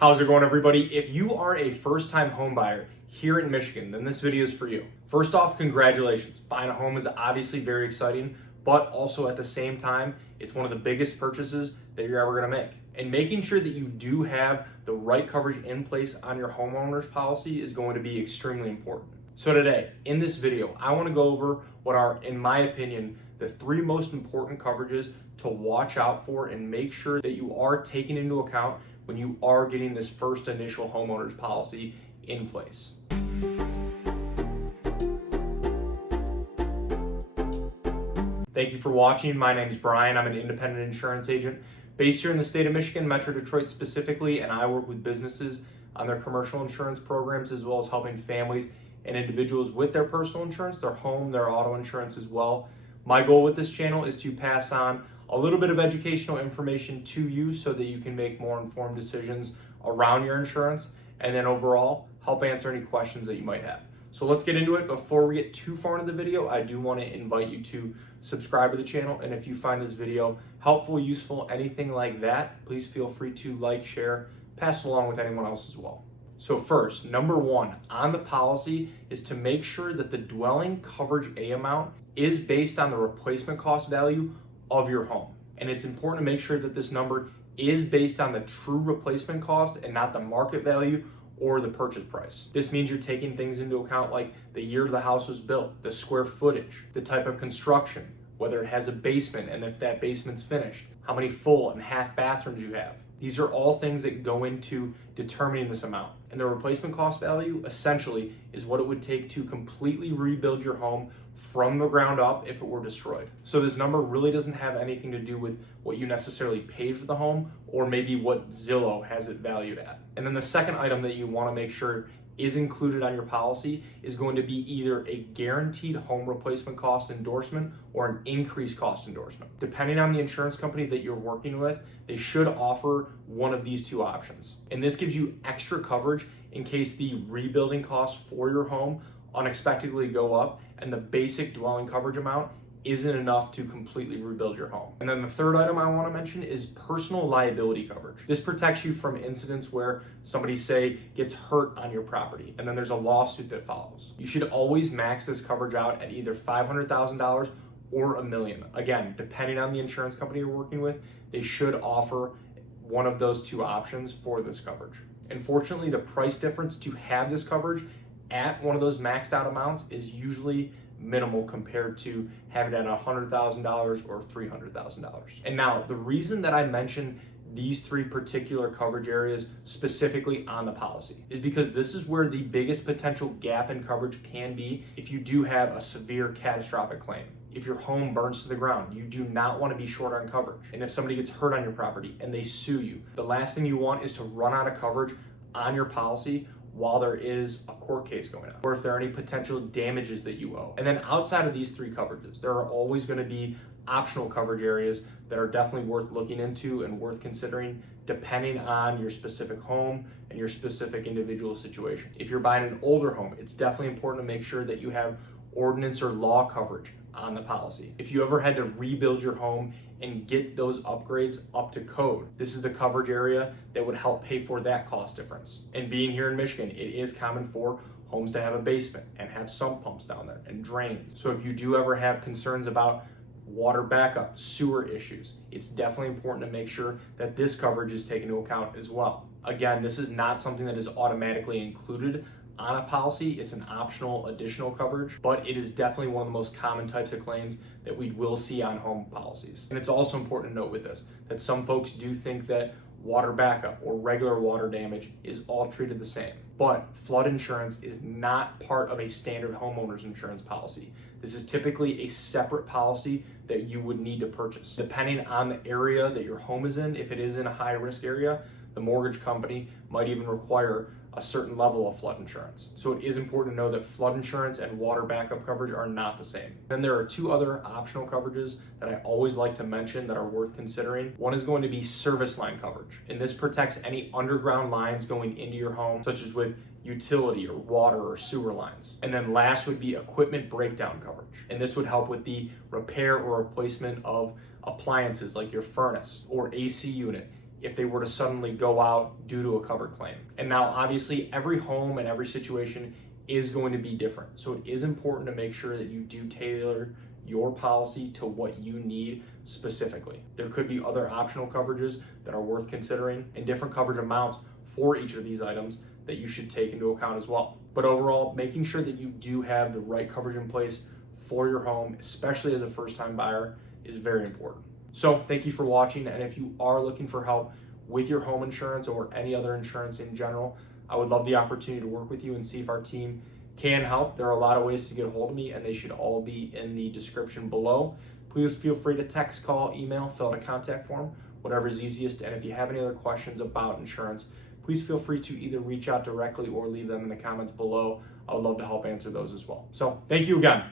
How's it going, everybody? If you are a first-time home buyer here in Michigan, then this video is for you. First off, congratulations. Buying a home is obviously very exciting, but also at the same time, it's one of the biggest purchases that you're ever gonna make. And making sure that you do have the right coverage in place on your homeowner's policy is going to be extremely important. So today, in this video, I wanna go over what are, in my opinion, the three most important coverages to watch out for and make sure that you are taking into account when you are getting this first initial homeowner's policy in place. Thank you for watching. My name is Brian. I'm an independent insurance agent based here in the state of Michigan, Metro Detroit specifically, and I work with businesses on their commercial insurance programs as well as helping families and individuals with their personal insurance, their home, their auto insurance as well. My goal with this channel is to pass on a little bit of educational information to you so that you can make more informed decisions around your insurance and then overall help answer any questions that you might have. So let's get into it. Before we get too far into the video, I do want to invite you to subscribe to the channel, and if you find this video helpful, useful, anything like that, please feel free to like, share, pass it along with anyone else as well. So first, number one on the policy is to make sure that the dwelling coverage A amount is based on the replacement cost value of your home. And it's important to make sure that this number is based on the true replacement cost and not the market value or the purchase price. This means you're taking things into account like the year the house was built, the square footage, the type of construction, whether it has a basement and if that basement's finished, how many full and half bathrooms you have. These are all things that go into determining this amount. And the replacement cost value essentially is what it would take to completely rebuild your home from the ground up if it were destroyed. So this number really doesn't have anything to do with what you necessarily paid for the home or maybe what Zillow has it valued at. And then the second item that you want to make sure is included on your policy is going to be either a guaranteed home replacement cost endorsement or an increased cost endorsement. Depending on the insurance company that you're working with, they should offer one of these two options. And this gives you extra coverage in case the rebuilding costs for your home unexpectedly go up and the basic dwelling coverage amount isn't enough to completely rebuild your home. And then the third item I want to mention is personal liability coverage. This protects you from incidents where somebody, say, gets hurt on your property and then there's a lawsuit that follows. You should always max this coverage out at either $500,000 or $1 million. Again, depending on the insurance company you're working with, they should offer one of those two options for this coverage. Unfortunately, the price difference to have this coverage at one of those maxed out amounts is usually minimal compared to having it at $100,000 or $300,000. And now the reason that I mentioned these three particular coverage areas specifically on the policy is because this is where the biggest potential gap in coverage can be if you do have a severe catastrophic claim. If your home burns to the ground, you do not want to be short on coverage. And if somebody gets hurt on your property and they sue you, the last thing you want is to run out of coverage on your policy while there is a court case going on, or if there are any potential damages that you owe. And then outside of these three coverages, there are always going to be optional coverage areas that are definitely worth looking into and worth considering depending on your specific home and your specific individual situation. If you're buying an older home, it's definitely important to make sure that you have ordinance or law coverage on the policy. If you ever had to rebuild your home and get those upgrades up to code, this is the coverage area that would help pay for that cost difference. And being here in Michigan, it is common for homes to have a basement and have sump pumps down there and drains. So if you do ever have concerns about water backup, sewer issues, it's definitely important to make sure that this coverage is taken into account as well. Again, this is not something that is automatically included on a policy. It's an optional additional coverage, but it is definitely one of the most common types of claims that we will see on home policies. And it's also important to note with this that some folks do think that water backup or regular water damage is all treated the same. But flood insurance is not part of a standard homeowner's insurance policy. This is typically a separate policy that you would need to purchase. Depending on the area that your home is in, if it is in a high risk area, the mortgage company might even require a certain level of flood insurance. So it is important to know that flood insurance and water backup coverage are not the same. Then there are two other optional coverages that I always like to mention that are worth considering. One is going to be service line coverage, and this protects any underground lines going into your home, such as with utility or water or sewer lines. And then last would be equipment breakdown coverage, and this would help with the repair or replacement of appliances like your furnace or AC unit if they were to suddenly go out due to a covered claim. And now obviously every home and every situation is going to be different. So it is important to make sure that you do tailor your policy to what you need specifically. There could be other optional coverages that are worth considering and different coverage amounts for each of these items that you should take into account as well. But overall, making sure that you do have the right coverage in place for your home, especially as a first-time buyer, is very important. So thank you for watching, and if you are looking for help with your home insurance or any other insurance in general, I would love the opportunity to work with you and see if our team can help. There are a lot of ways to get a hold of me, and they should all be in the description below. Please feel free to text, call, email, fill out a contact form, whatever is easiest. And if you have any other questions about insurance, please feel free to either reach out directly or leave them in the comments below. I would love to help answer those as well. So thank you again.